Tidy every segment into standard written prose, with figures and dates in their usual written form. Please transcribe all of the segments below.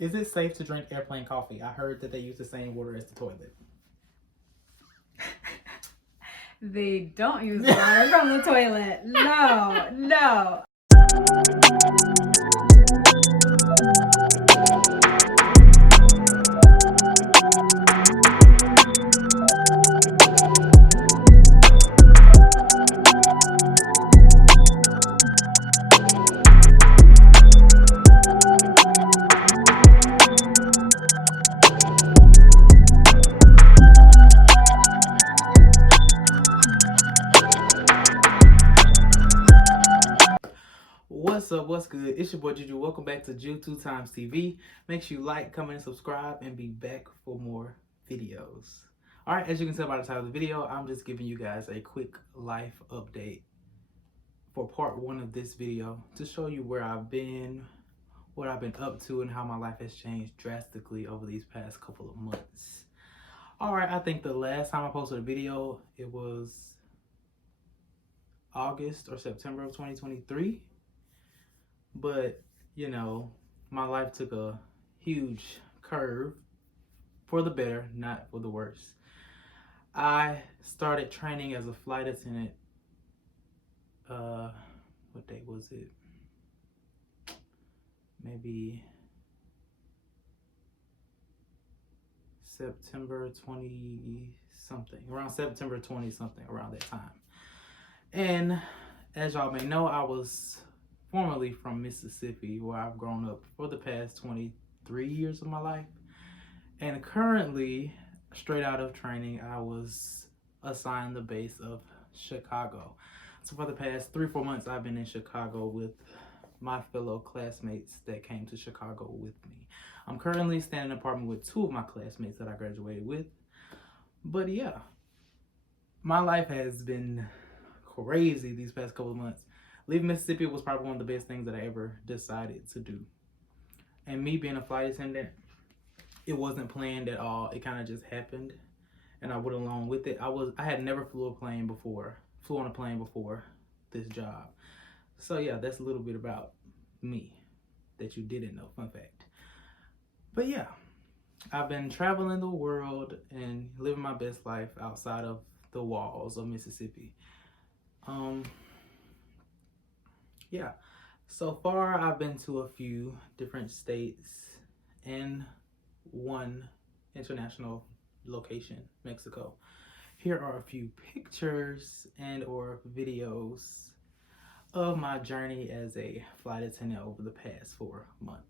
Is it safe to drink airplane coffee? I heard that they use the same water as the toilet. They don't use water from the toilet. No. What's up? What's good? It's your boy Juju. Welcome back to Ju 2 Times TV. Make sure you like, comment, and subscribe, and be back for more videos. Alright, as you can tell by the title of the video, I'm just giving you guys a quick life update for part 1 of this video to show you where I've been, what I've been up to, and how my life has changed drastically over these past couple of months. Alright, I think the last time I posted a video, it was August or September of 2023. But, you know, my life took a huge curve for the better, not for the worse. I started training as a flight attendant. What day was it? Maybe September 20 something, around September 20 something, around that time. And as y'all may know, I was formerly from Mississippi, where I've grown up for the past 23 years of my life. And currently, straight out of training, I was assigned the base of Chicago. So for the past 3-4 months, I've been in Chicago with my fellow classmates that came to Chicago with me. I'm currently staying in an apartment with 2 of my classmates that I graduated with. But yeah, my life has been crazy these past couple of months. Leaving Mississippi was probably one of the best things that I ever decided to do. And me being a flight attendant, it wasn't planned at all. It kind of just happened, and I went along with it. I had never flew on a plane before this job. So yeah, that's a little bit about me that you didn't know. Fun fact. But yeah, I've been traveling the world and living my best life outside of the walls of Mississippi. Yeah, so far I've been to a few different states and one international location, Mexico. Here are a few pictures and or videos of my journey as a flight attendant over the past 4 months.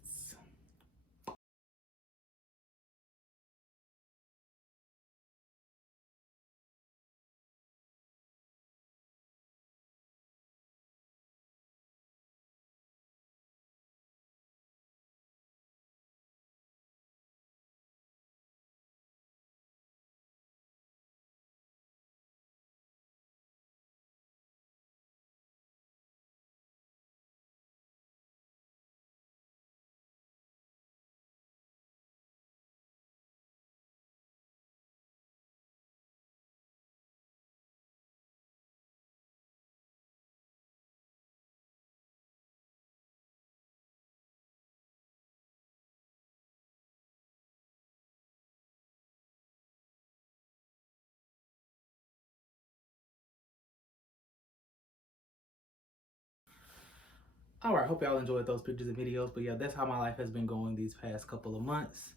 Alright, hope y'all enjoyed those pictures and videos. But yeah, that's how my life has been going these past couple of months.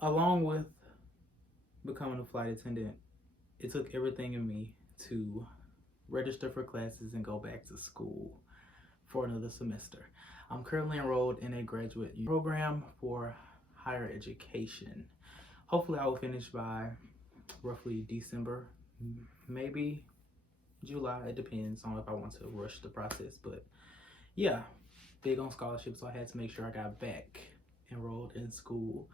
Along with becoming a flight attendant, it took everything in me to register for classes and go back to school for another semester. I'm currently enrolled in a graduate program for higher education. Hopefully I will finish by roughly December, maybe July. It depends on if I want to rush the process. But yeah, big on scholarships, so I had to make sure I got back enrolled in school.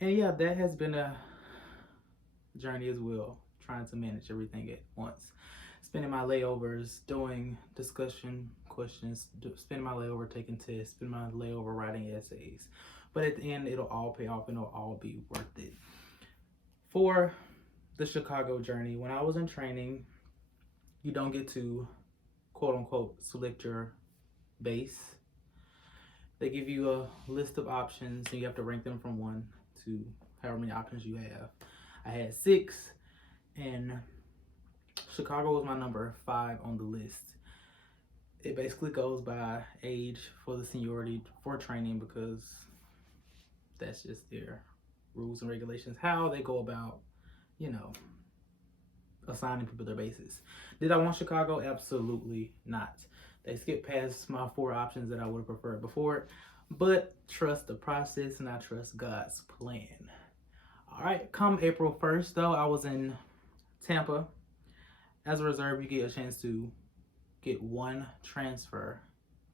And yeah, that has been a journey as well, trying to manage everything at once. Spending my layovers doing discussion questions, spending my layover taking tests, spending my layover writing essays. But at the end, it'll all pay off and it'll all be worth it. For the Chicago journey, when I was in training, you don't get to quote unquote select your base. They give you a list of options and you have to rank them from 1 to however many options you have. I had 6, and Chicago was my number 5 on the list. It basically goes by age for the seniority for training, because that's just their rules and regulations, how they go about, you know, assigning people their bases. Did I want Chicago? Absolutely not. They skipped past my 4 options that I would have preferred before, but trust the process and I trust God's plan. All right, come April 1st, though, I was in Tampa. As a reserve, you get a chance to get 1 transfer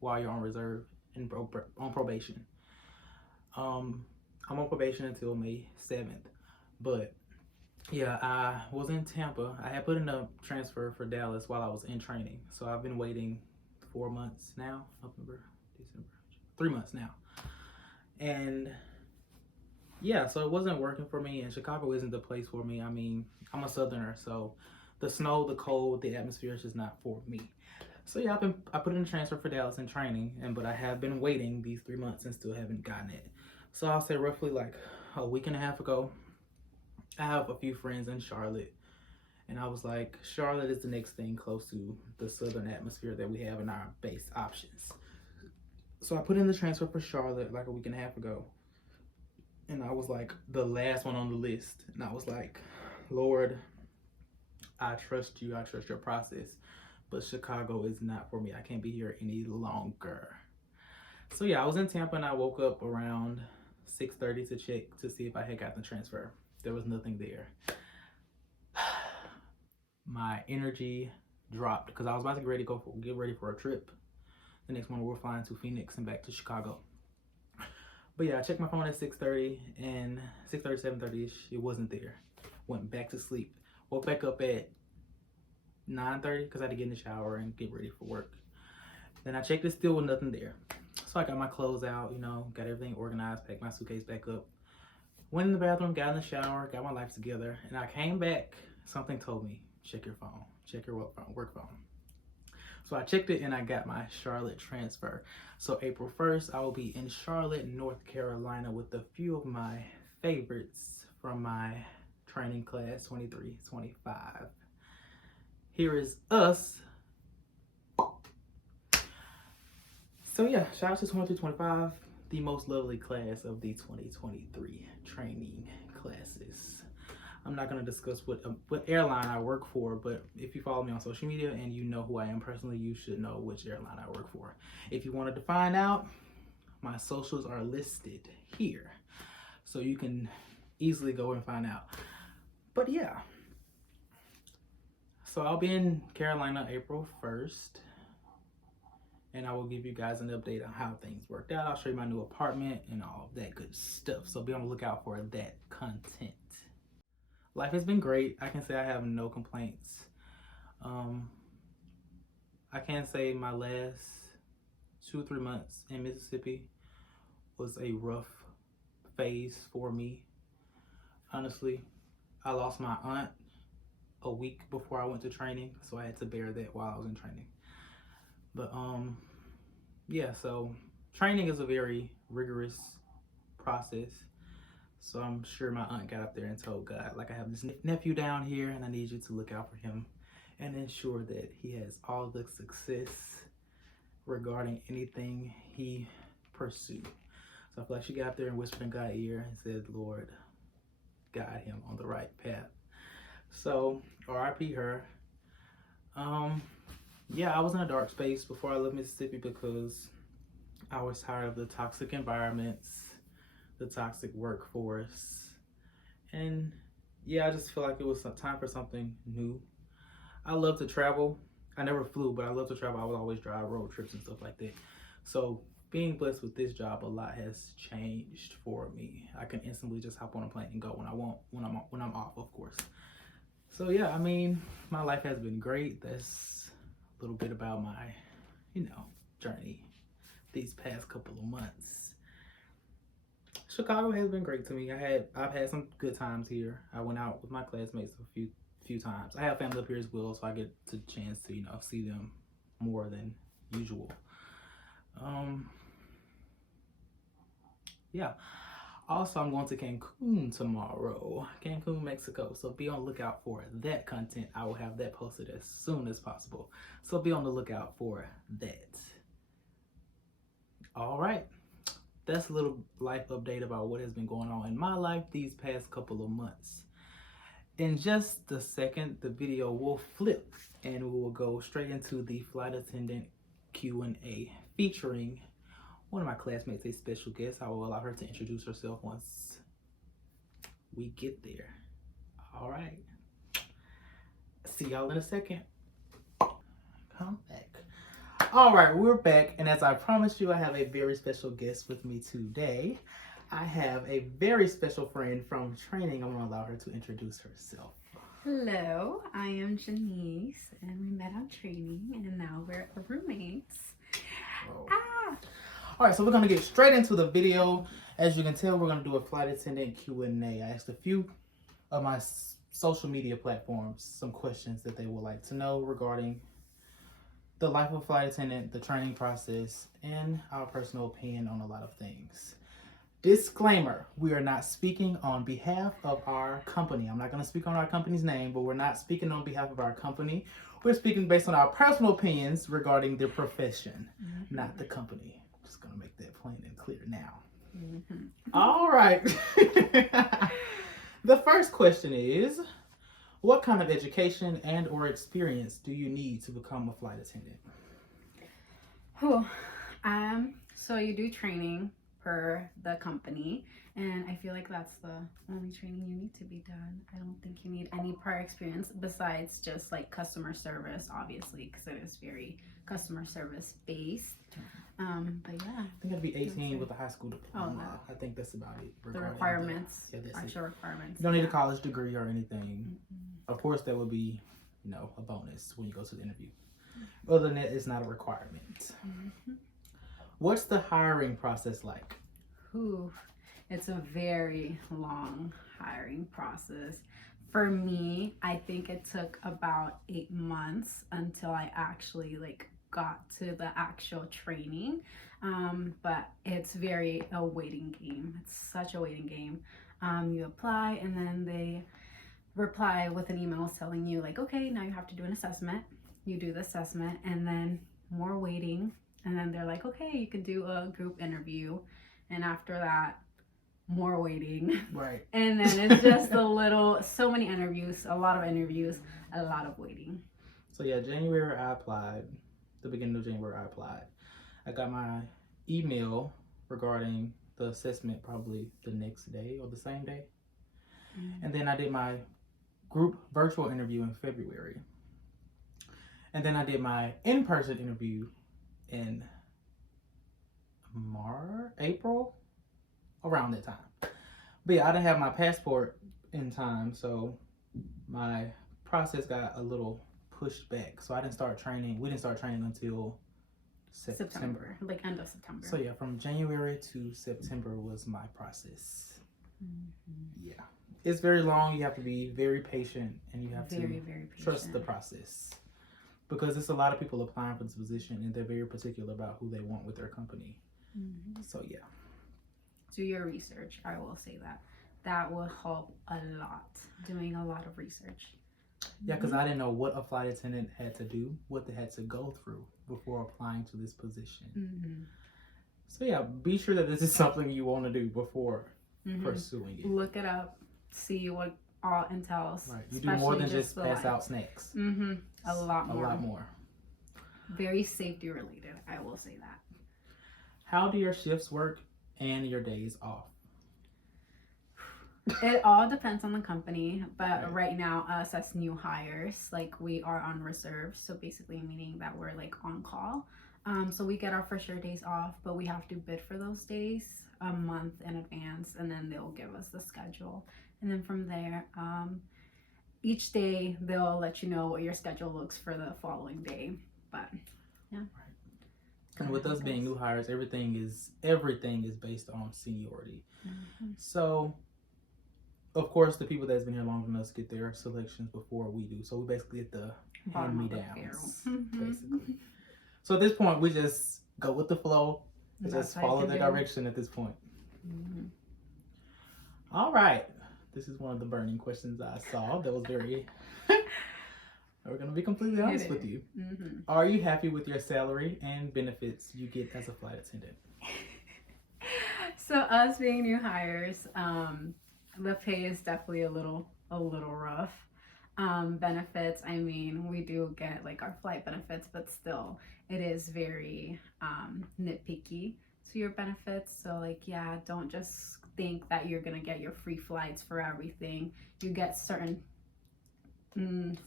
while you're on reserve and on probation. I'm on probation until May 7th, but yeah, I was in Tampa. I had put in a transfer for Dallas while I was in training, so I've been waiting 4 months now. November, December, 3 months now, and yeah, so it wasn't working for me, and Chicago isn't the place for me. I mean, I'm a Southerner, so the snow, the cold, the atmosphere is just not for me. So yeah, I put in a transfer for Dallas in training, but I have been waiting these 3 months and still haven't gotten it. So I'll say roughly like a week and a half ago, I have a few friends in Charlotte, and I was like, Charlotte is the next thing close to the Southern atmosphere that we have in our base options. So I put in the transfer for Charlotte like a week and a half ago, and I was like the last one on the list, and I was like, Lord, I trust you, I trust your process, but Chicago is not for me. I can't be here any longer. So yeah, I was in Tampa, and I woke up around 6:30 to check to see if I had gotten the transfer. There was nothing there. My energy dropped because I was about to get ready for a trip. The next morning we're flying to Phoenix and back to Chicago. But yeah, I checked my phone at 6:30, and 6:30, 7:30ish, it wasn't there. Went back to sleep. Woke back up at 9:30 because I had to get in the shower and get ready for work. Then I checked it, still with nothing there. So I got my clothes out, you know, got everything organized, packed my suitcase back up. Went in the bathroom, got in the shower, got my life together, and I came back. Something told me, check your phone, check your work phone. So I checked it and I got my Charlotte transfer. So April 1st, I will be in Charlotte, North Carolina with a few of my favorites from my training class 23-25. Here is us. So yeah, shout out to 23-25, the most lovely class of the 2023 training classes. I'm not going to discuss what airline I work for, but if you follow me on social media and you know who I am personally, you should know which airline I work for. If you wanted to find out, my socials are listed here, so you can easily go and find out. But yeah, so I'll be in Carolina April 1st, and I will give you guys an update on how things worked out. I'll show you my new apartment and all of that good stuff, so be on the lookout for that content. Life has been great. I can say I have no complaints. I can say my last 2 or 3 months in Mississippi was a rough phase for me. Honestly, I lost my aunt a week before I went to training, so I had to bear that while I was in training. But yeah, so training is a very rigorous process. So I'm sure my aunt got up there and told God, like, I have this nephew down here and I need you to look out for him and ensure that he has all the success regarding anything he pursues. So I feel like she got up there and whispered in God's ear and said, Lord, guide him on the right path. So RIP her. Yeah, I was in a dark space before I left Mississippi because I was tired of the toxic environments, the toxic workforce, and yeah, I just feel like it was time for something new. I love to travel. I never flew, but I love to travel. I would always drive road trips and stuff like that. So being blessed with this job, a lot has changed for me. I can instantly just hop on a plane and go when I want, when I'm off, of course. So yeah, I mean, my life has been great. That's a little bit about my, journey these past couple of months. Chicago has been great to me. I've had some good times here. I went out with my classmates a few times. I have family up here as well, so I get the chance to see them more than usual. yeah. Also, I'm going to Cancun tomorrow, Cancun, Mexico. So be on the lookout for that content. I will have that posted as soon as possible. So be on the lookout for that. All right. That's a little life update about what has been going on in my life these past couple of months. In just a second, the video will flip and we will go straight into the flight attendant Q&A featuring one of my classmates, a special guest. I will allow her to introduce herself once we get there. All right. See y'all in a second. Come back. All right, we're back. And as I promised you, I have a very special guest with me today. I have a very special friend from training. I'm going to allow her to introduce herself. Hello, I am Janice, and we met on training, and now we're roommates. Oh. Ah! All right, so we're going to get straight into the video. As you can tell, we're going to do a flight attendant Q&A. I asked a few of my social media platforms some questions that they would like to know regarding the life of a flight attendant, the training process, and our personal opinion on a lot of things. Disclaimer, we are not speaking on behalf of our company. I'm not going to speak on our company's name, but we're not speaking on behalf of our company. We're speaking based on our personal opinions regarding the profession, not the company. Just going to make that plain and clear now. All right. The first question is, what kind of education and or experience do you need to become a flight attendant? So you do training per the company, and I feel like that's the only training you need to be done. I don't think you need any prior experience besides just like customer service, obviously, because it is very customer service based. But yeah, I think I'd be 18 with a high school diploma. Oh, no. I think that's about it. The requirements, that's actual requirements. You don't need a college degree or anything. Of course, that would be, a bonus when you go to the interview. Other than that, it's not a requirement. What's the hiring process like? It's a very long hiring process. For me, I think it took about 8 months until I actually got to the actual training. But it's a waiting game. It's such a waiting game. You apply and then they reply with an email telling you okay, now you have to do an assessment. You do the assessment and then more waiting. And then they're like, okay, you can do a group interview. And after that, more waiting. Right. And then it's just so many interviews, a lot of interviews, a lot of waiting. So yeah, January I applied. The beginning of January I applied. I got my email regarding the assessment probably the next day or the same day. And then I did my group virtual interview in February. And then I did my in-person interview in April, around that time. But yeah, I didn't have my passport in time, so my process got a little pushed back. So I didn't start training. We didn't start training until September. End of September. So yeah, from January to September was my process. Yeah. It's very long. You have to be very patient and you have very to trust the process. Because there's a lot of people applying for this position and they're very particular about who they want with their company. So yeah. Do your research. I will say that. That will help a lot. Doing a lot of research. Yeah, because I didn't know what a flight attendant had to do, what they had to go through before applying to this position. So yeah, be sure that this is something you want to do before pursuing it. Look it up. See what all entails. Right. You do more than just pass out snacks. A lot more. Very safety related, I will say that. How do your shifts work and your days off? It all depends on the company, but right now us as new hires, we are on reserve, so basically meaning that we're on call. So we get our for sure days off, but we have to bid for those days a month in advance, and then they'll give us the schedule. And then from there, each day they'll let you know what your schedule looks for the following day. But yeah. And with us being new hires, everything is based on seniority. So of course the people that's been here longer than us get their selections before we do. So we basically get the hand-me-downs, basically. So at this point we just go with the flow and just follow the direction at this point. All right. This is one of the burning questions I saw that was very. We're going to be completely honest with you. Are you happy with your salary and benefits you get as a flight attendant? So us being new hires, the pay is definitely a little rough. Benefits, I mean, we do get like our flight benefits, but still it is very nitpicky to your benefits. So like, yeah, don't just think that you're gonna get your free flights for everything. You get certain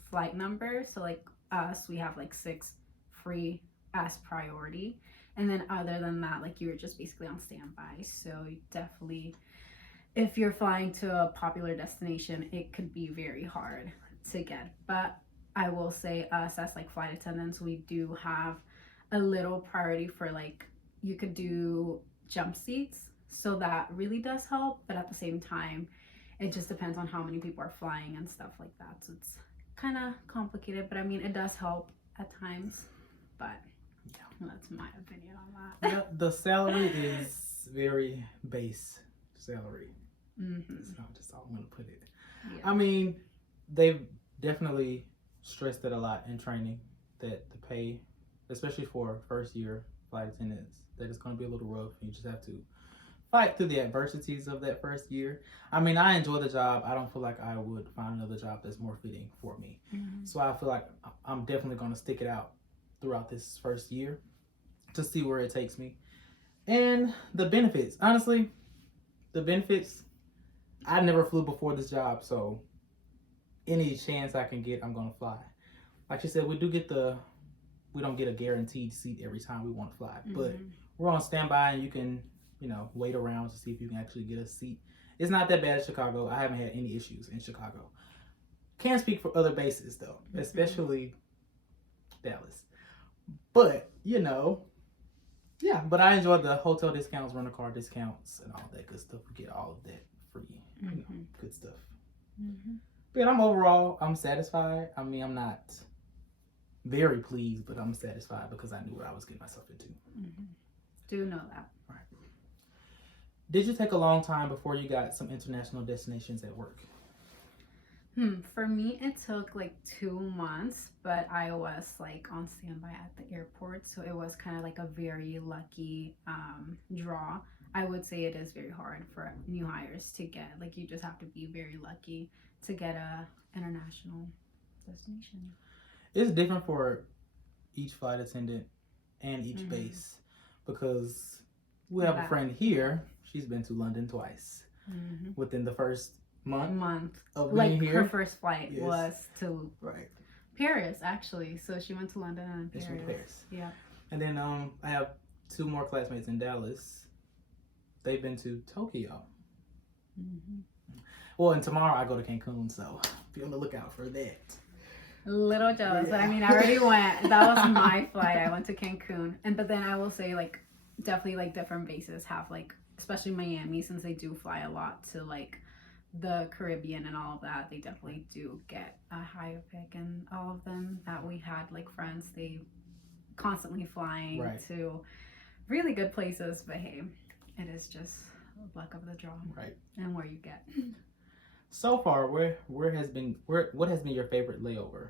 flight numbers. So like us, we have like 6 free as priority, and then other than that, like you're just basically on standby. So you definitely, if you're flying to a popular destination, it could be very hard to get. But I will say us as like flight attendants, we do have a little priority for like, you could do jump seats, so that really does help. But at the same time, it just depends on how many people are flying and stuff like that. So it's kind of complicated, but I mean, it does help at times. But yeah, that's my opinion on that. Yeah, the salary is very base salary. That's not just how I'm going to put it. Yeah. I mean, they've definitely stressed it a lot in training that the pay, especially for first year flight attendants, that it's going to be a little rough. You just have to fight through the adversities of that first year. I mean, I enjoy the job. I don't feel like I would find another job that's more fitting for me. So I feel like I'm definitely going to stick it out throughout this first year to see where it takes me. And the benefits, honestly, the benefits, I never flew before this job, so any chance I can get, I'm going to fly. Like you said, we don't get a guaranteed seat every time we want to fly, but we're on standby and you can, wait around to see if you can actually get a seat. It's not that bad in Chicago. I haven't had any issues in Chicago. Can't speak for other bases though, especially Dallas. But, but I enjoy the hotel discounts, rental car discounts, and all that good stuff. We get all of that free, good stuff. But I'm satisfied. I mean, I'm not very pleased, but I'm satisfied because I knew what I was getting myself into. Do know that. Right. Did you take a long time before you got some international destinations at work? For me, it took like 2 months, but I was like on standby at the airport, so it was kind of like a very lucky draw. I would say it is very hard for new hires to get. Like, you just have to be very lucky to get a international destination. It's different for each flight attendant and each base, because we have a friend here. She's been to London twice within the first month of being here. Her first flight was to Paris, actually. So she went to London and Paris. She went to Paris. Yeah. And then I have 2 more classmates in Dallas. They've been to Tokyo. Well, and tomorrow I go to Cancun, so be on the lookout for that. A little jealous. Yeah. I mean, I already went. That was my flight. I went to Cancun. But then I will say, like, definitely, like, different bases have, like, especially Miami, since they do fly a lot to, like, the Caribbean and all of that, they definitely do get a higher pick. And all of them that we had, like, friends, they constantly flying to really good places. But hey, it is just luck of the draw, and where you get. So far, what has been your favorite layover?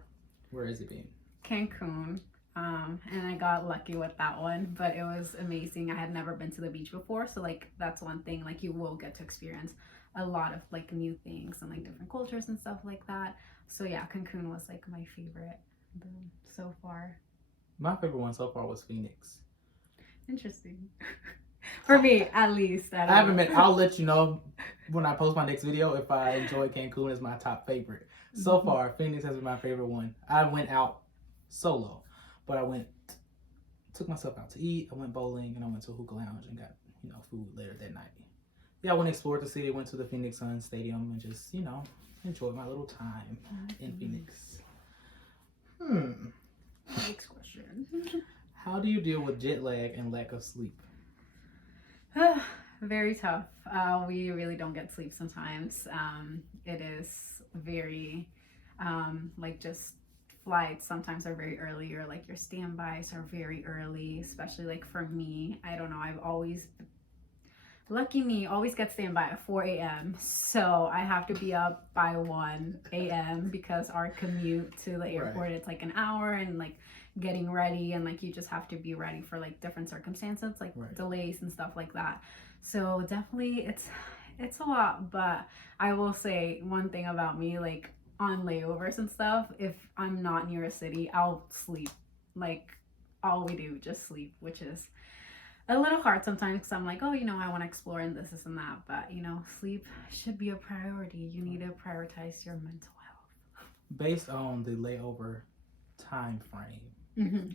Where has it been? Cancun. And I got lucky with that one, but it was amazing. I had never been to the beach before, so like that's one thing, like you will get to experience a lot of like new things and like different cultures and stuff like that. So yeah, Cancun was like my favorite so far. My favorite one so far was Phoenix. Interesting. For me, at least. I haven't been. I'll let you know when I post my next video if I enjoy Cancun as my top favorite. So far, Phoenix has been my favorite one. I went out solo, but I took myself out to eat. I went bowling and I went to a hookah lounge and got food later that night. Yeah, I went and explored the city. Went to the Phoenix Suns Stadium and just enjoyed my little time in Phoenix. Next question. How do you deal with jet lag and lack of sleep? Very tough. We really don't get sleep sometimes. It is very just flights sometimes are very early, or like your standbys are very early, especially like for me. I don't know, I've always Lucky me, always get standby at 4 a.m. So I have to be up by 1 a.m. because our commute to the airport, it's like an hour, and like getting ready, and like you just have to be ready for like different circumstances, like delays and stuff like that. So definitely it's a lot, but I will say one thing about me, like on layovers and stuff, if I'm not near a city, I'll sleep. Like all we do, just sleep, which is a little hard sometimes because I'm like, oh, you know, I want to explore and this and that, but you know, sleep should be a priority. You need to prioritize your mental health. Based on the layover time frame,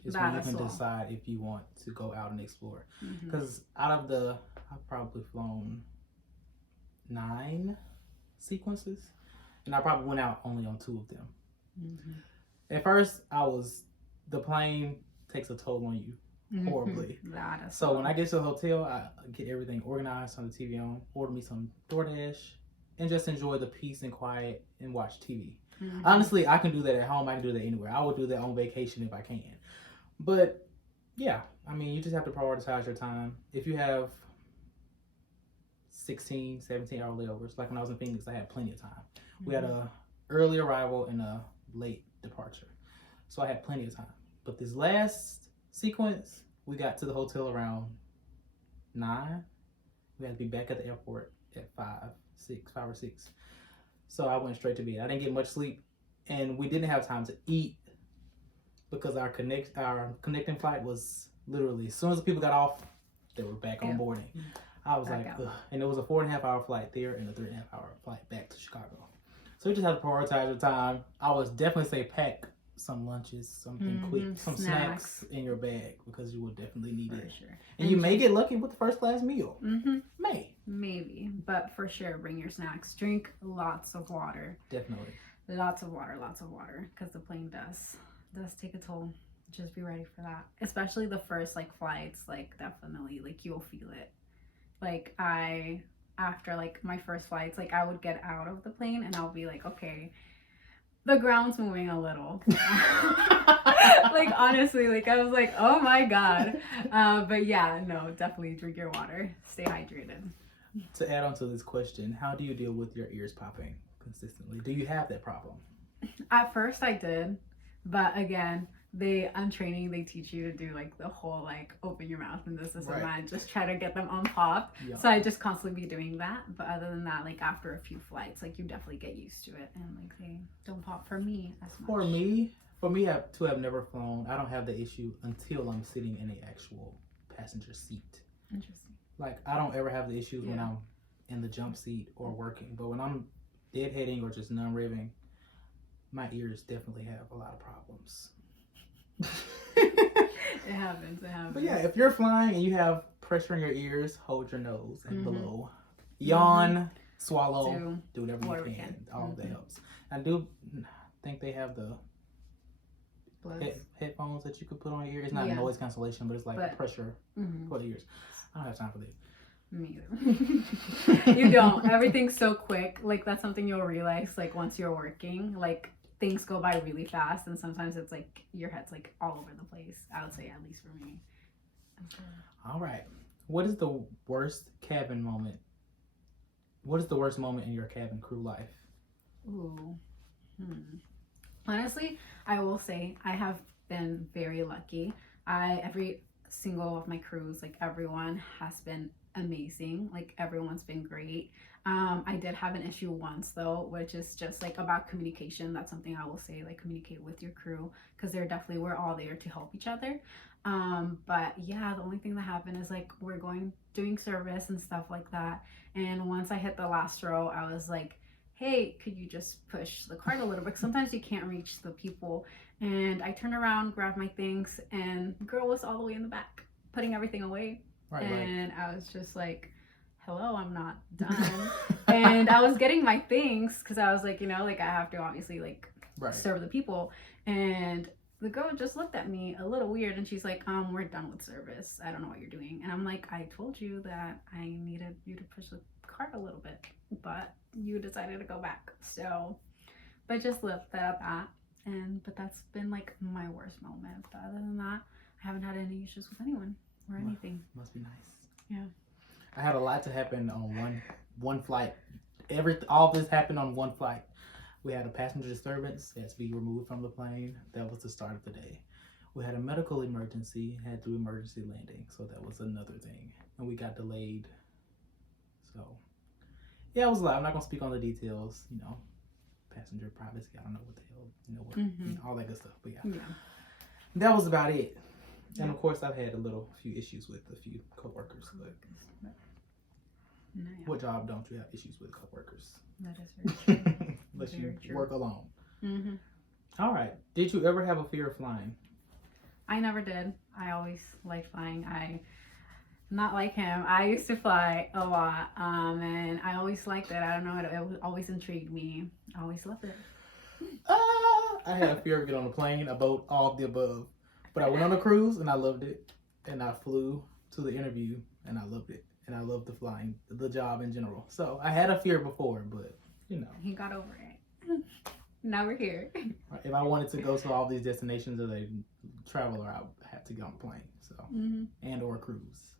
is that when you can well. decide if you want to go out and explore. Because out of the, I've probably flown 9 sequences, and I probably went out only on 2 of them. At first, the plane takes a toll on you horribly. So when I get to the hotel, I get everything organized, on the TV on, order me some DoorDash, and just enjoy the peace and quiet and watch TV. Honestly, I can do that at home. I can do that anywhere. I would do that on vacation if I can. But yeah, I mean, you just have to prioritize your time. If you have 16, 17-hour layovers, like when I was in Phoenix, I had plenty of time. We had a early arrival and a late departure, so I had plenty of time. But this last sequence, we got to the hotel around 9. We had to be back at the airport at 5 or 6. So I went straight to bed. I didn't get much sleep, and we didn't have time to eat because our connecting flight was literally, as soon as the people got off, they were back on boarding. I was like, ugh. And it was a 4.5-hour flight there and a 3.5-hour flight back to Chicago. So you just have to prioritize your time. I would definitely say pack some lunches, something quick, some snacks in your bag, because you will definitely need it. Sure. And you may get lucky with the first class meal. Maybe, but for sure, bring your snacks. Drink lots of water. Definitely. Lots of water, because the plane does take a toll. Just be ready for that. Especially the first like flights, like definitely, like you'll feel it. Like after like my first flights, like I would get out of the plane and I'll be like, okay, the ground's moving a little. Like honestly, like I was like, oh my god. But yeah, no, definitely drink your water. Stay hydrated. To add on to this question, how do you deal with your ears popping consistently? Do you have that problem? At first I did, but again, on training, they teach you to do like the whole like open your mouth and this and that, and just try to get them unpopped. So I just constantly be doing that. But other than that, like after a few flights, like you definitely get used to it, and like they don't pop for me as much. For me, to have never flown, I don't have the issue until I'm sitting in an actual passenger seat. Interesting. Like I don't ever have the issues when I'm in the jump seat or working, but when I'm deadheading or just non-ribbing, my ears definitely have a lot of problems. It happens. But yeah, if you're flying and you have pressure in your ears, hold your nose and blow. Yawn, swallow, do whatever you can. All of that helps. I do think they have the headphones that you could put on your ears. It's not noise cancellation, but it's like pressure for the ears. I don't have time for that. Me either. You don't. Everything's so quick. Like that's something you'll realize like once you're working. Like things go by really fast, and sometimes it's like your head's like all over the place. I would say, at least for me. Okay. All right. What is the worst cabin moment? What is the worst moment in your cabin crew life? Ooh. Honestly, I will say I have been very lucky. Every single of my crews, like everyone has been amazing. Like everyone's been great. I did have an issue once though, which is just like about communication. That's something I will say, like communicate with your crew, because we're all there to help each other. But yeah, the only thing that happened is like we're doing service and stuff like that. And once I hit the last row, I was like, hey, could you just push the cart a little bit? Sometimes you can't reach the people. And I turned around, grabbed my things, and the girl was all the way in the back, putting everything away. And I was just like, hello, I'm not done. And I was getting my things because I was like, you know, like I have to obviously like serve the people. And the girl just looked at me a little weird, and she's like, we're done with service. I don't know what you're doing. And I'm like, I told you that I needed you to push the cart a little bit, but you decided to go back. So, but just left that at that. But that's been like my worst moment. But other than that, I haven't had any issues with anyone or anything. Must be nice. Yeah. I had a lot to happen on one flight. All this happened on one flight. We had a passenger disturbance, had to be removed from the plane. That was the start of the day. We had a medical emergency, had to do emergency landing, so that was another thing. And we got delayed. So yeah, it was a lot. I'm not gonna speak on the details, passenger privacy. I don't know what the hell, all that good stuff. But yeah, that was about it. And of course, I've had few issues with a few coworkers. But what job don't you have issues with coworkers? That is very true. Unless Very you true. work alone. Mm-hmm. All right. Did you ever have a fear of flying? I never did. I always liked flying. Not like him. I used to fly a lot, and I always liked it. I don't know. It always intrigued me. I always loved it. I had a fear of getting on a plane, a boat, all of the above. But I went on a cruise and I loved it. And I flew to the interview and I loved it. And I loved the job in general. So I had a fear before, but He got over it. Now we're here. If I wanted to go to all these destinations as a traveler, I had to get on a plane. So and or a cruise.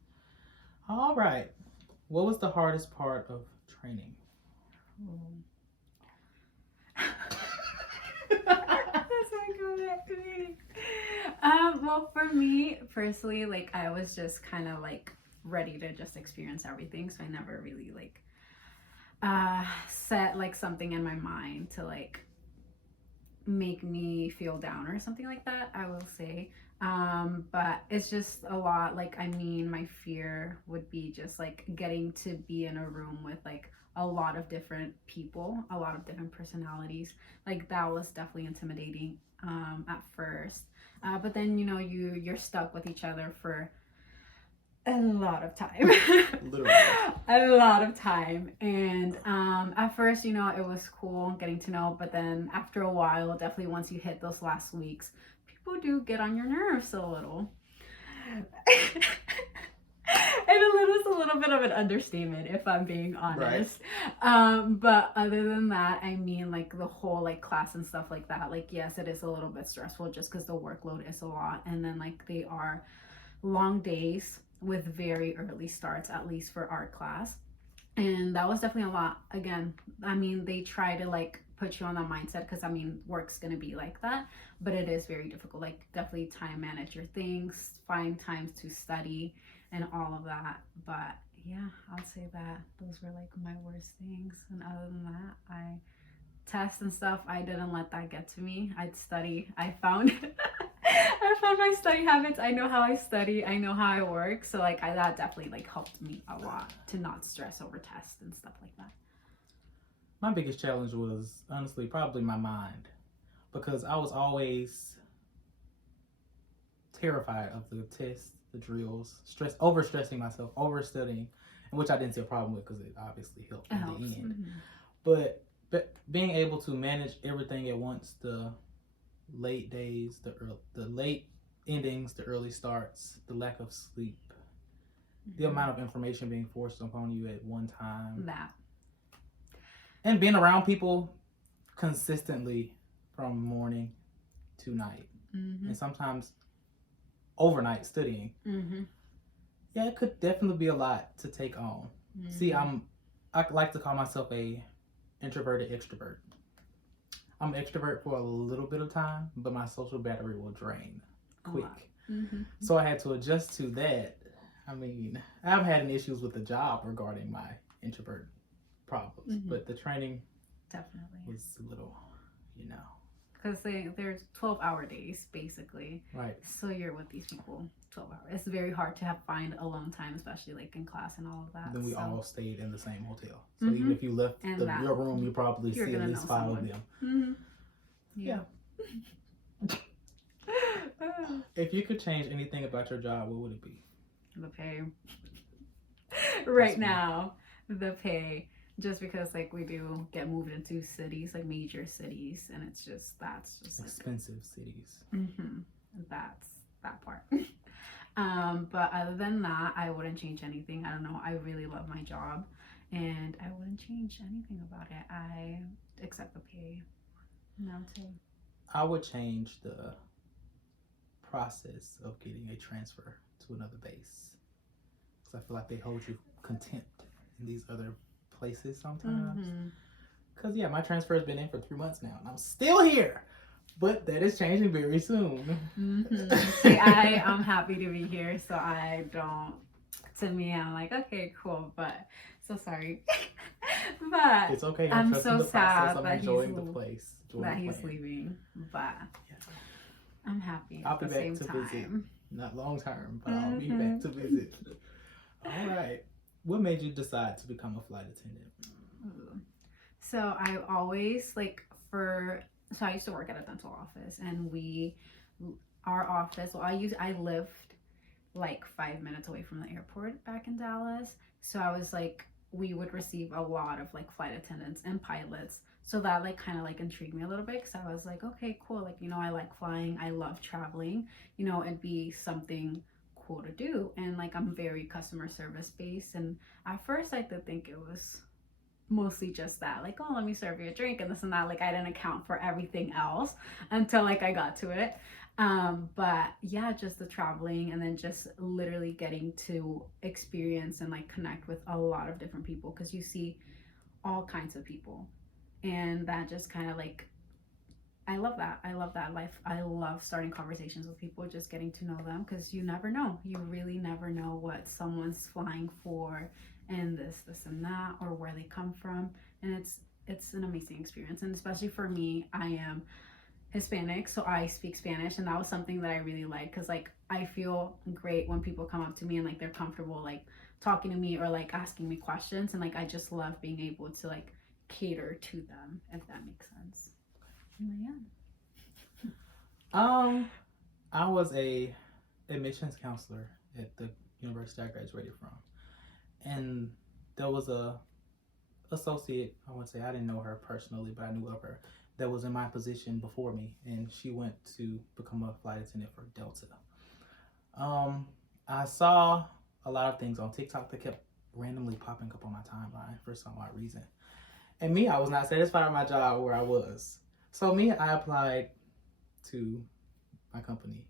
All right. What was the hardest part of training? That's like go back to me. Well, for me personally, like I was just kind of like ready to just experience everything, so I never really like set like something in my mind to like make me feel down or something like that, I will say. But it's just a lot. Like, I mean, my fear would be just like getting to be in a room with like a lot of different people, a lot of different personalities. Like that was definitely intimidating at first. But then you're stuck with each other for a lot of time. Literally. A lot of time. And at first, it was cool getting to know, but then after a while, definitely once you hit those last weeks, people do get on your nerves a little. And it's a little bit of an understatement, if I'm being honest. Right. But other than that, I mean, like the whole like class and stuff like that, like yes, it is a little bit stressful just because the workload is a lot, and then like they are long days with very early starts, at least for art class. And that was definitely a lot. Again, I mean, they try to like put you on that mindset because I mean, work's gonna be like that, but it is very difficult. Like definitely time manage your things, find times to study and all of that. But yeah, I'll say that those were like my worst things. And other than that, I tests and stuff, I didn't let that get to me. I'd study. I found my study habits. I know how I study. I know how I work. So like that definitely like helped me a lot to not stress over tests and stuff like that. My biggest challenge was honestly probably my mind, because I was always terrified of the tests, the drills, overstressing myself, overstudying, which I didn't see a problem with because it obviously helped in the end. Mm-hmm. But being able to manage everything at once, the late days, the late endings, the early starts, the lack of sleep, the amount of information being forced upon you at one time. And being around people consistently from morning to night. And sometimes overnight studying. Yeah, it could definitely be a lot to take on. See, I like to call myself a introverted extrovert. I'm an extrovert for a little bit of time, but my social battery will drain quick. So I had to adjust to that. I mean, I've had an issues with the job regarding my introvert problems, but the training definitely was a little, because there's 12-hour days basically, right? So you're with these people 12 hours. It's very hard to find alone time, especially like in class and all of that. Then we all stayed in the same hotel, so even if you left your room, you probably see at least 5 of them. Yeah. If you could change anything about your job, what would it be? The pay. Right now, the pay. Just because like we do get moved into cities, like major cities, and that's just expensive cities. That's that part. But other than that, I wouldn't change anything. I don't know. I really love my job, and I wouldn't change anything about it. I accept the pay. No, too. I would change the process of getting a transfer to another base, because I feel like they hold you contempt in these other places sometimes. Mm-hmm. Because, yeah, my transfer has been in for 3 months now, and I'm still here. But that is changing very soon. Mm-hmm. See, I'm happy to be here, so I don't, to me, I'm like, okay, cool, but, so sorry. But it's okay. I'm trusting so the process. sad I'm that enjoying the place. that he's plan. leaving, but Yeah. I'm happy I'll at be the back same to time. visit. Not long term, but I'll be back to visit. All right. What made you decide to become a flight attendant? So I always so I used to work at a dental office, and our office, well, I lived like 5 minutes away from the airport back in Dallas. So I was like, we would receive a lot of like flight attendants and pilots. So that like kind of like intrigued me a little bit, because I was like, okay, cool. Like, I like flying. I love traveling. It'd be something cool to do. And like, I'm very customer service based. And at first I did think it was mostly just that, like, oh, let me serve you a drink and this and that. Like, I didn't account for everything else until like I got to it. But yeah, just the traveling, and then just literally getting to experience and like connect with a lot of different people, because you see all kinds of people, and that just kind of like, I love that life. I love starting conversations with people, just getting to know them, because you really never know what someone's flying for, and this and that, or where they come from. And it's an amazing experience. And especially for me, I am Hispanic, so I speak Spanish, and that was something that I really like, because like, I feel great when people come up to me and like they're comfortable like talking to me or like asking me questions, and like, I just love being able to like cater to them, if that makes sense. Yeah. I was a admissions counselor at the university I graduated from, and there was a associate. I would say I didn't know her personally, but I knew of her, that was in my position before me, and she went to become a flight attendant for Delta. I saw a lot of things on TikTok that kept randomly popping up on my timeline for some odd reason. And me, I was not satisfied with my job where I was. So I applied to my company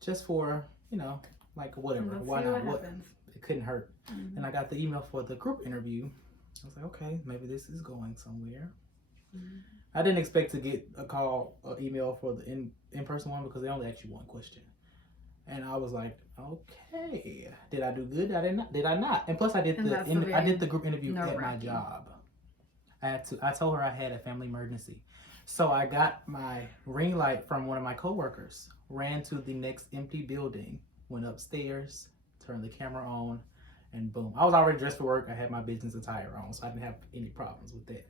just for, like whatever. Why not? What? It couldn't hurt. Mm-hmm. And I got the email for the group interview. I was like, okay, maybe this is going somewhere. Mm-hmm. I didn't expect to get a call or email for the in-person one, because they only asked you one question. And I was like, okay, did I do good? Did I not? And plus, I did the group interview at my job. I told her I had a family emergency. So I got my ring light from one of my coworkers, ran to the next empty building, went upstairs, turned the camera on, and boom. I was already dressed for work. I had my business attire on, so I didn't have any problems with that.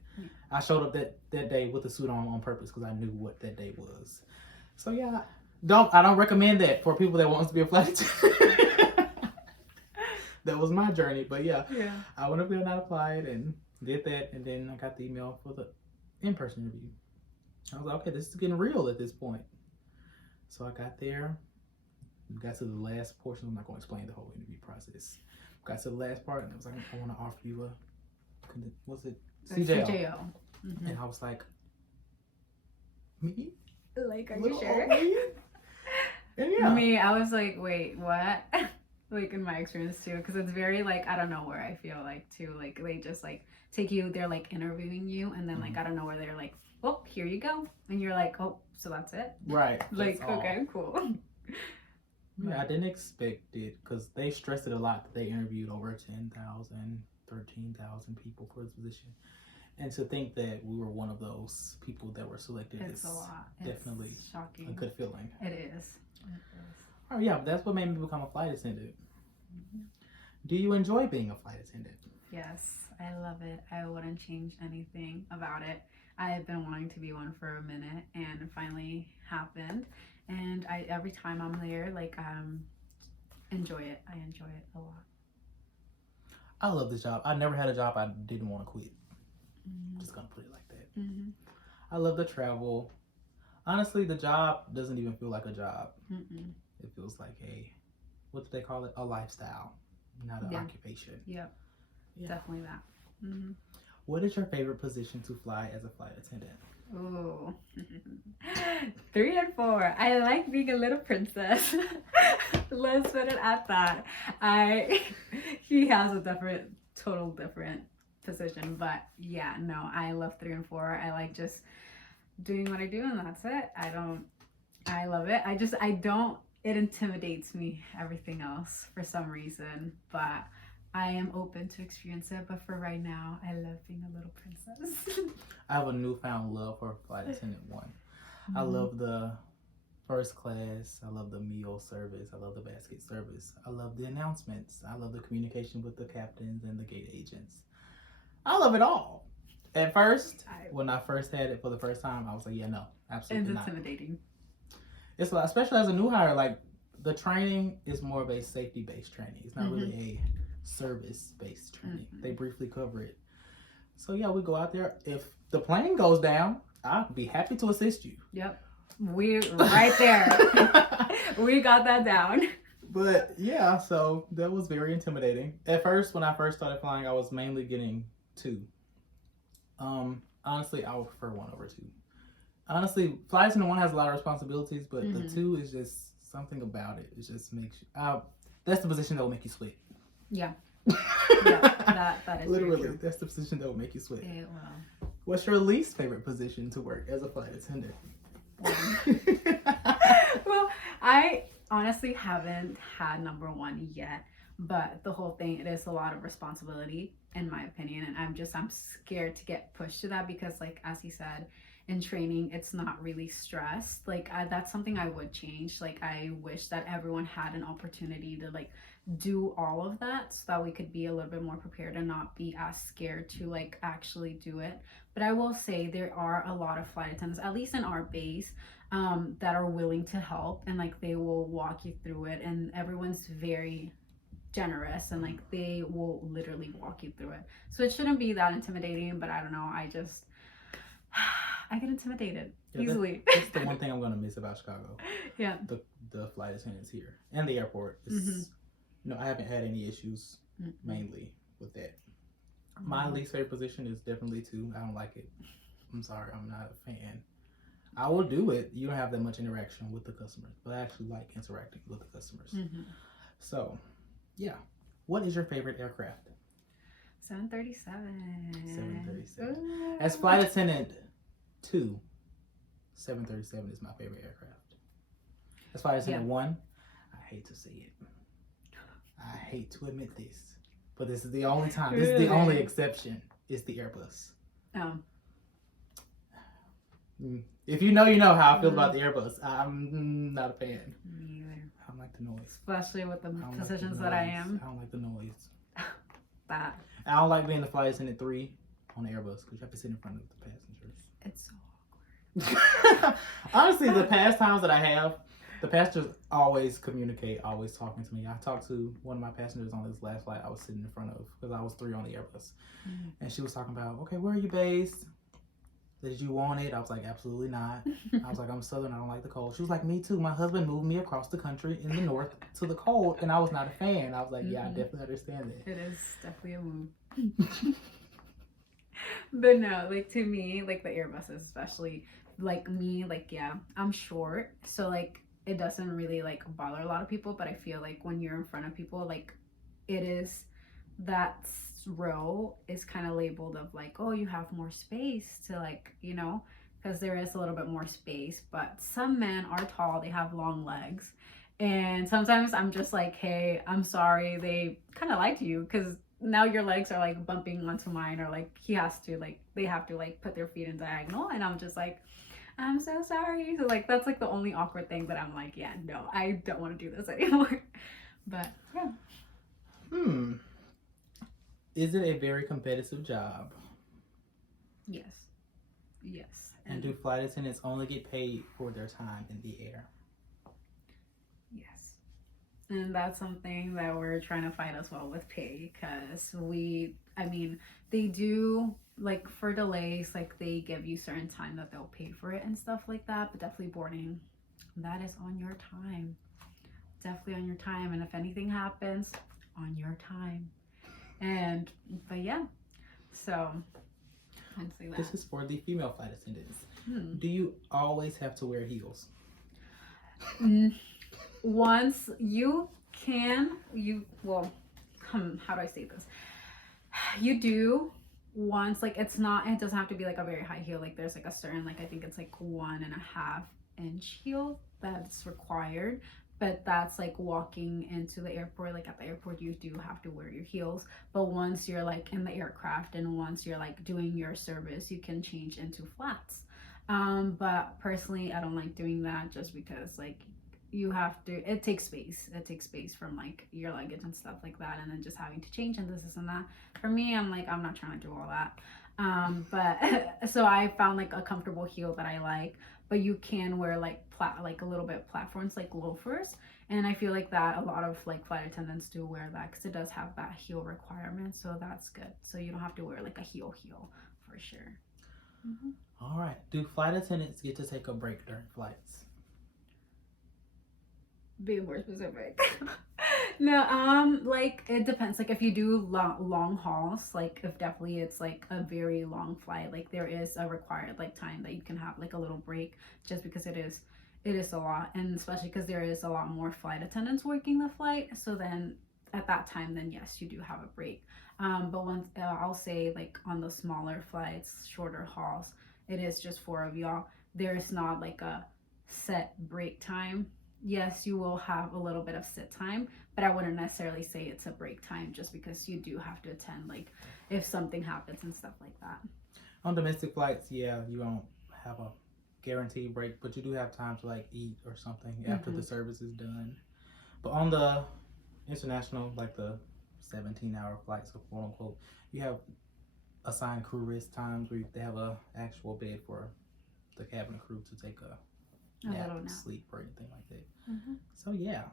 I showed up that day with a suit on purpose, because I knew what that day was. So yeah, I don't recommend that for people that wants to be a flight attendant. That was my journey, but yeah, I went up there and I applied and did that, and then I got the email for the in-person interview. I was like, okay, this is getting real at this point. So I got there, got to the last portion. I'm not going to explain the whole interview process. Got to the last part, and I was like, I want to offer you was it CJO? Mm-hmm. And I was like, me? Like, are you sure? And yeah. Me, I was like, wait, what? Like, in my experience too, because it's very like, I don't know where I feel like too, like they just like take you, they're like interviewing you, and then like, I don't know where they're like, oh, here you go, and you're like, oh, so that's it, right? Like, okay, cool. Yeah, I didn't expect it, because they stressed it a lot that they interviewed over 10,000, 13,000 people for this position. And to think that we were one of those people that were selected, it's a lot. Definitely it's shocking. A good feeling. It is. Oh yeah, that's what made me become a flight attendant. Mm-hmm. Do you enjoy being a flight attendant? Yes, I love it. I wouldn't change anything about it. I have been wanting to be one for a minute, and it finally happened. And every time I'm there, like, enjoy it. I enjoy it a lot. I love this job. I never had a job I didn't want to quit. Mm-hmm. Just gonna put it like that. Mm-hmm. I love the travel. Honestly, the job doesn't even feel like a job. Mm-mm. It feels like what do they call it? A lifestyle, not an occupation. Yep. Yeah. Definitely that. Mm-hmm. What is your favorite position to fly as a flight attendant? Ooh. 3 and 4. I like being a little princess. Let's put it at that. He has a total different position, but yeah, no, I love 3 and 4. I like just doing what I do, and that's it. I love it. It intimidates me, everything else, for some reason, but I am open to experience it. But for right now, I love being a little princess. I have a newfound love for Flight Attendant 1. I love the first class. I love the meal service. I love the basket service. I love the announcements. I love the communication with the captains and the gate agents. I love it all. At first, when I first had it for the first time, I was like, yeah, no, absolutely not. It's intimidating. It's like, especially as a new hire, like the training is more of a safety-based training. It's not really a service-based training. They briefly cover it. So yeah, we go out there. If the plane goes down, I'll be happy to assist you. Yep. We're right there. We got that down. But yeah, so that was very intimidating. At first, when I first started flying, I was mainly getting 2. Honestly, I would prefer 1 over 2. Honestly, Flight Attendant 1 has a lot of responsibilities, but the 2 is just something about it. It just makes you, that's the position that will make you sweat. Yeah. Yeah, that is literally, that's the position that will make you sweat. It will. What's your least favorite position to work as a flight attendant? Well, I honestly haven't had number 1 yet, but the whole thing, it is a lot of responsibility, in my opinion, and I'm scared to get pushed to that because, like, as he said, in training, it's not really stressed. Like, that's something I would change. Like, I wish that everyone had an opportunity to, like, do all of that so that we could be a little bit more prepared and not be as scared to, like, actually do it. But I will say there are a lot of flight attendants, at least in our base, that are willing to help, and, like, they will walk you through it, and everyone's very generous, and, like, they will literally walk you through it. So it shouldn't be that intimidating, but I don't know, I get intimidated easily. That's the one thing I'm gonna miss about Chicago. Yeah. The flight attendants here and the airport. I haven't had any issues mainly with that. My least favorite position is definitely 2. I don't like it. I'm sorry, I'm not a fan. I will do it. You don't have that much interaction with the customers, but I actually like interacting with the customers. So, yeah. What is your favorite aircraft? 737. 737. As flight attendant 2, 737 is my favorite aircraft. As flight attendant 1, I hate to say it. I hate to admit this, but this is the only time. This is the only exception. It's the Airbus. If you know, you know how I feel about the Airbus. I'm not a fan. Me either. I don't like the noise. Especially with the positions that I am. I don't like the noise. That. I don't like being the flight attendant 3 on the Airbus because you have to sit in front of the passengers. It's so awkward. Honestly, the past times that I have, the passengers always communicate, always talking to me. I talked to one of my passengers on this last flight I was sitting in front of because I was 3 on the Airbus. And she was talking about, okay, where are you based? Did you want it? I was like, absolutely not. I was like, I'm Southern. I don't like the cold. She was like, me too. My husband moved me across the country in the north to the cold, and I was not a fan. I was like, yeah, I definitely understand that. It is definitely a move. But no, like, to me, like, the Airbuses, especially, like, me, like, yeah, I'm short. So, like, it doesn't really, like, bother a lot of people. But I feel like when you're in front of people, like, it is that row is kind of labeled of like, oh, you have more space to, like, you know, because there is a little bit more space. But some men are tall, they have long legs, and sometimes I'm just like, hey, I'm sorry, they kind of lied to you because now your legs are like bumping onto mine, or like they have to like put their feet in diagonal, and I'm just like, I'm so sorry. So, like, that's like the only awkward thing that I'm like, yeah, no, I don't want to do this anymore. But yeah. Is it a very competitive job? Yes. And do flight attendants only get paid for their time in the air? Yes. And that's something that we're trying to fight as well with pay, because they do, like, for delays, like, they give you certain time that they'll pay for it and stuff like that, but definitely boarding, that is on your time. Definitely on your time. And if anything happens, on your time. But yeah, so I'd say that. This is for the female flight attendants. Hmm. Do you always have to wear heels? Once you can, how do I say this? You do once, like, it doesn't have to be like a very high heel. Like, there's like a certain, like, I think it's like 1.5 inch heel that's required. But that's like walking into the airport. Like, at the airport, you do have to wear your heels. But once you're like in the aircraft and once you're like doing your service, you can change into flats. But personally, I don't like doing that just because like you have to, it takes space from like your luggage and stuff like that, and then just having to change and this and that. For me, I'm like, I'm not trying to do all that. But so I found like a comfortable heel that I like, but you can wear like like a little bit platforms, like loafers, and I feel like that a lot of like flight attendants do wear that because it does have that heel requirement, so that's good. So you don't have to wear like a heel for sure. Mm-hmm. All right. Do flight attendants get to take a break during flights? Be more specific. No, like it depends. Like if you do long hauls, like if definitely it's like a very long flight, like there is a required like time that you can have like a little break, just because it is a lot, and especially because there is a lot more flight attendants working the flight. So then at that time, then yes, you do have a break. But once I'll say like on the smaller flights, shorter hauls, it is just 4 of y'all. There is not like a set break time. Yes, you will have a little bit of sit time, but I wouldn't necessarily say it's a break time just because you do have to attend, like if something happens and stuff like that. On domestic flights, yeah, you don't have a guaranteed break, but you do have time to like eat or something after the service is done. But on the international, like the 17-hour flights, so quote unquote, you have assigned crew rest times where they have a actual bed for the cabin crew to take a nap, sleep, or anything like that. So yeah.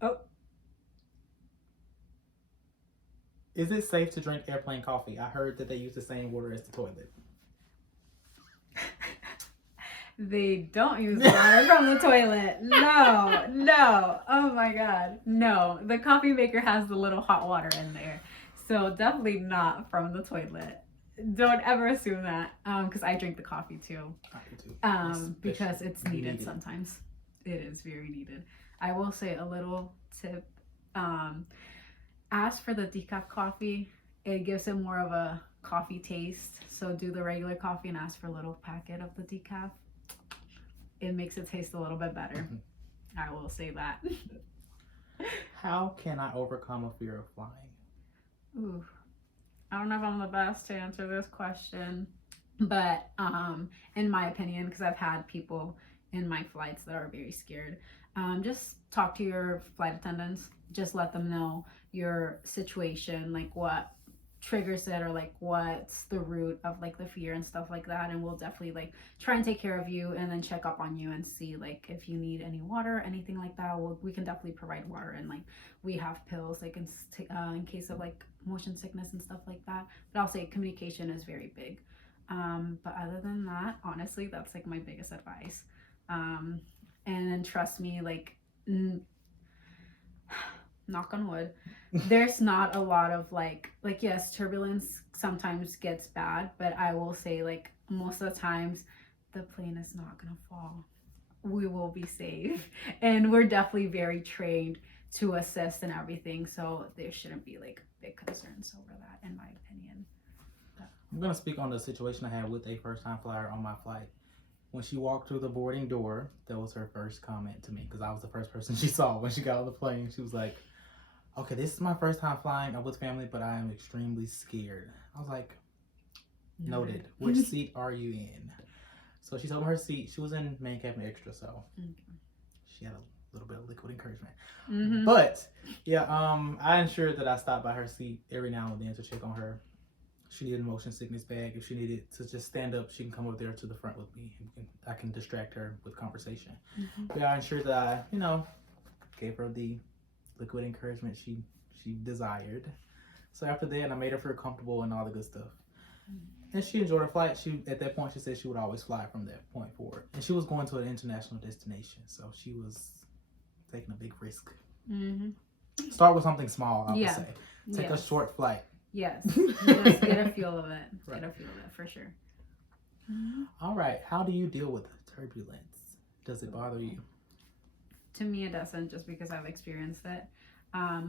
Oh. Is it safe to drink airplane coffee? I heard that they use the same water as the toilet. They don't use water from the toilet. No. Oh my god. No. The coffee maker has the little hot water in there. So definitely not from the toilet. Don't ever assume that. Because I drink the coffee too. I do too. Because it's needed sometimes. It is very needed. I will say a little tip. Ask for the decaf coffee. It gives it more of a coffee taste. So do the regular coffee and ask for a little packet of the decaf. It makes it taste a little bit better. I will say that. How can I overcome a fear of flying? Ooh, I don't know if I'm the best to answer this question, but in my opinion, because I've had people in my flights that are very scared, just talk to your flight attendants. Just let them know your situation, like what triggers it, or like what's the root of like the fear and stuff like that, and we'll definitely like try and take care of you and then check up on you and see like if you need any water, anything like that. We can definitely provide water, and like we have pills like in case of like motion sickness and stuff like that. But I'll say communication is very big. But other than that, honestly, that's like my biggest advice. And then trust me, like knock on wood, there's not a lot of like yes, turbulence sometimes gets bad, but I will say like most of the times the plane is not gonna fall. We will be safe, and we're definitely very trained to assist and everything, so there shouldn't be like big concerns over that, in my opinion. I'm gonna speak on the situation I had with a first-time flyer on my flight. When she walked through the boarding door, that was her first comment to me, because I was the first person she saw when she got on the plane. She was like, okay, this is my first time flying. I'm with family, but I am extremely scared. I was like, noted. Which seat are you in? So she told me her seat. She was in main cabin extra, so she had a little bit of liquid encouragement. But yeah, I ensured that I stopped by her seat every now and then to check on her. She needed a motion sickness bag. If she needed to just stand up, she can come over there to the front with me. I can distract her with conversation. But I ensured that I, gave her the liquid encouragement she desired. So after that, I made her feel comfortable and all the good stuff. And she enjoyed her flight. At that point, she said she would always fly from that point forward. And she was going to an international destination, so taking a big risk. Mm-hmm. Start with something small, I would Yeah. say. Take a short flight. Yes. Just get a feel of it. Right. Get a feel of it for sure. All right. How do you deal with turbulence? Does it bother you? To me, it doesn't, just because I've experienced it.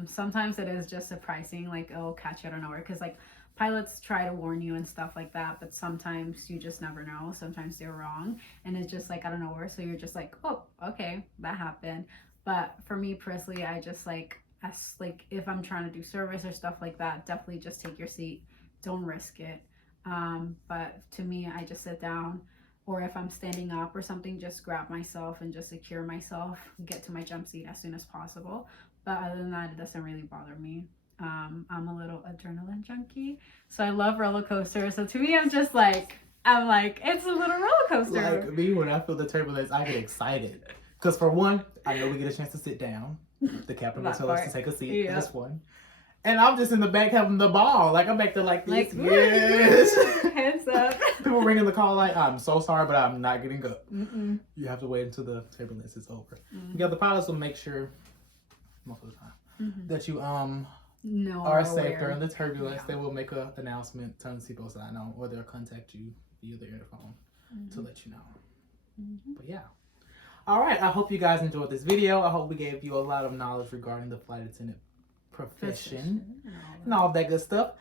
Sometimes it is just surprising, like it'll catch you out of nowhere, because like pilots try to warn you and stuff like that, but sometimes you just never know. Sometimes they're wrong, and it's just like out of nowhere, so you're just like, oh, okay, that happened. But for me personally, I just like, as like if I'm trying to do service or stuff like that, definitely just take your seat, don't risk it. But to me, I just sit down, or if I'm standing up or something, just grab myself and just secure myself, get to my jump seat as soon as possible. But other than that, it doesn't really bother me. I'm a little adrenaline junkie, so I love roller coasters. So to me, I'm like, it's a little roller coaster. Like me, when I feel the turbulence, I get excited. Because for one, I know we get a chance to sit down. The captain will tell us to take a seat. Yeah. That's one. And I'm just in the back having the ball. Like, I'm back there like this. Like, yes. Hands up. People ringing the call like, I'm so sorry, but I'm not getting up. Mm-mm. You have to wait until the turbulence is over. Mm-hmm. Yeah, the pilots will make sure, most of the time, that you No, are safe during the turbulence. Yeah. They will make an announcement, turn the seatbelt sign on, or they'll contact you via the interphone to let you know. But yeah. All right. I hope you guys enjoyed this video. I hope we gave you a lot of knowledge regarding the flight attendant profession and all that good stuff.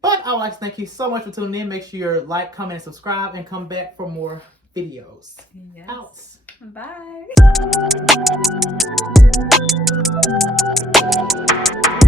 But I would like to thank you so much for tuning in. Make sure you like, comment, and subscribe, and come back for more videos. Yes. Out. Bye.